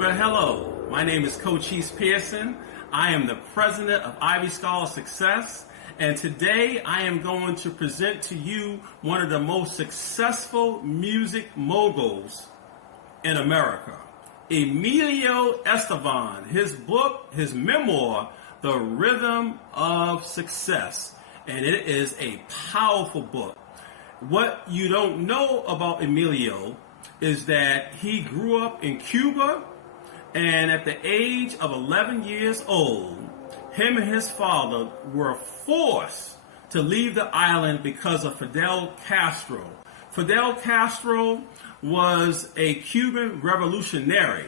Well, hello. My name is Cochise Pearson. I am the president of Ivy Scholar Success, and today I am going to present to you one of the most successful music moguls in America, Emilio Estefan. His book, his memoir, The Rhythm of Success, and it is a powerful book. What you don't know about Emilio is that he grew up in Cuba, and at the age of 11 years old, him and his father were forced to leave the island because of Fidel Castro. Fidel Castro was a Cuban revolutionary,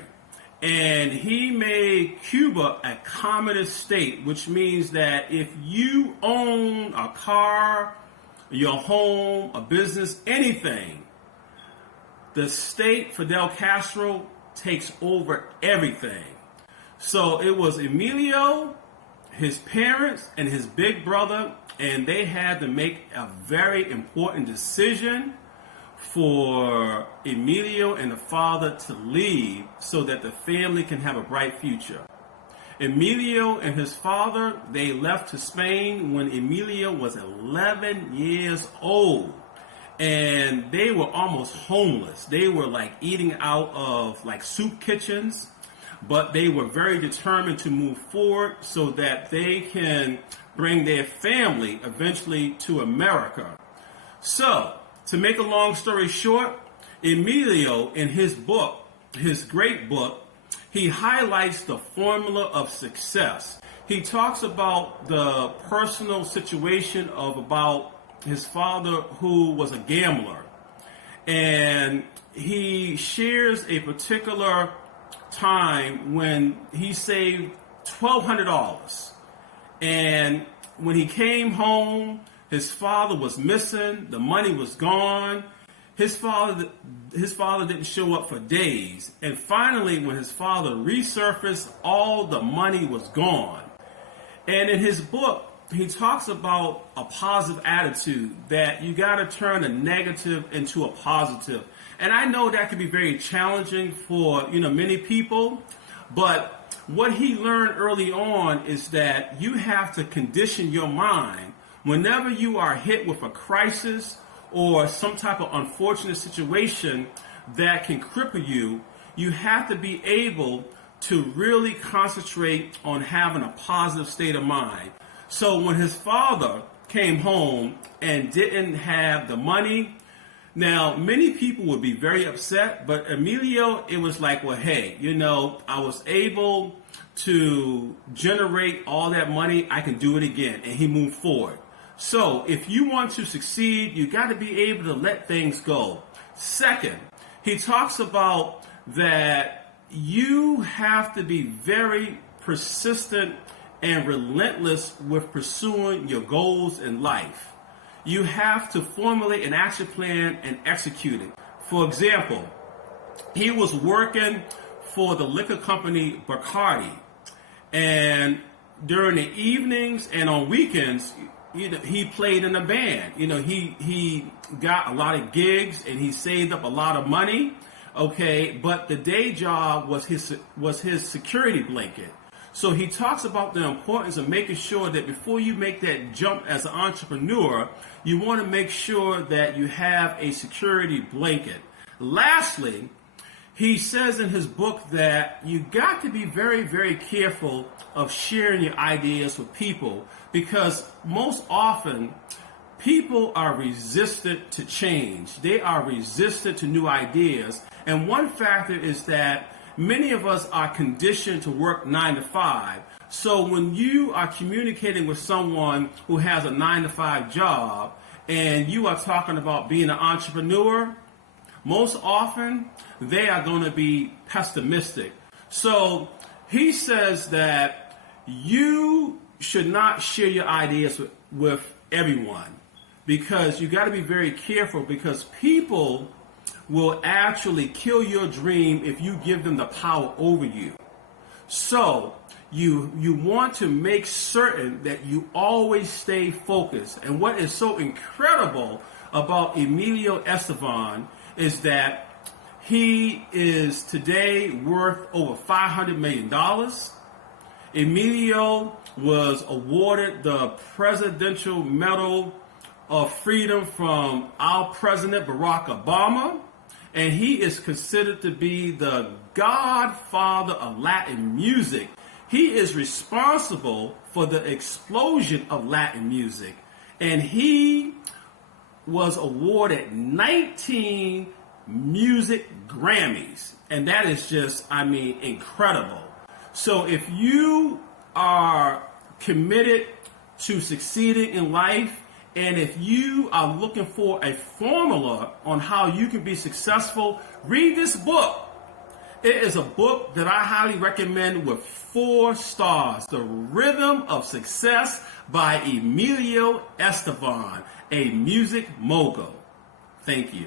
and he made Cuba a communist state, which means that if you own a car, your home, a business, anything, the state, Fidel Castro, takes over everything. So it was Emilio, his parents, and his big brother, and they had to make a very important decision for Emilio and the father to leave so that the family can have a bright future. Emilio and his father, they left to Spain when Emilio was 11 years old. And they were almost homeless. They were like eating out of like soup kitchens, but they were very determined to move forward so that they can bring their family eventually to America. So, to make a long story short, Emilio, in his book, his great book, he highlights the formula of success. He talks about the personal situation of about his father, who was a gambler, and he shares a particular time when he saved $1,200, and when he came home, his father was missing, the money was gone. His father didn't show up for days, and finally when his father resurfaced, all the money was gone. And in his book, he talks about a positive attitude, that you got to turn a negative into a positive. And I know that can be very challenging for, many people, but what he learned early on is that you have to condition your mind whenever you are hit with a crisis or some type of unfortunate situation that can cripple you. You have to be able to really concentrate on having a positive state of mind. So when his father came home and didn't have the money, now many people would be very upset, but Emilio, it was like, well, hey, I was able to generate all that money, I can do it again, and he moved forward. So if you want to succeed, you got to be able to let things go. Second, he talks about that you have to be very persistent and relentless with pursuing your goals in life. You have to formulate an action plan and execute it. For example, he was working for the liquor company Bacardi, and during the evenings and on weekends, he played in a band. He got a lot of gigs and he saved up a lot of money. Okay, but the day job was his security blanket. So he talks about the importance of making sure that before you make that jump as an entrepreneur, you want to make sure that you have a security blanket. Lastly, he says in his book that you got to be very, very careful of sharing your ideas with people, because most often people are resistant to change. They are resistant to new ideas. And one factor is that many of us are conditioned to work 9 to 5. So when you are communicating with someone who has a 9 to 5 job and you are talking about being an entrepreneur, most often they are going to be pessimistic. So he says that you should not share your ideas with everyone, because you got to be very careful, because people will actually kill your dream if you give them the power over you. So you want to make certain that you always stay focused. And what is so incredible about Emilio Estefan is that He is today worth over $500 million. Emilio was awarded the Presidential Medal of Freedom from our President Barack Obama, and he is considered to be the godfather of Latin music. He is responsible for the explosion of Latin music, and he was awarded 19 music Grammys, and that is just, incredible. So if you are committed to succeeding in life, and if you are looking for a formula on how you can be successful, read this book. It is a book that I highly recommend with 4 stars. The Rhythm of Success by Emilio Estefan, a music mogul. Thank you.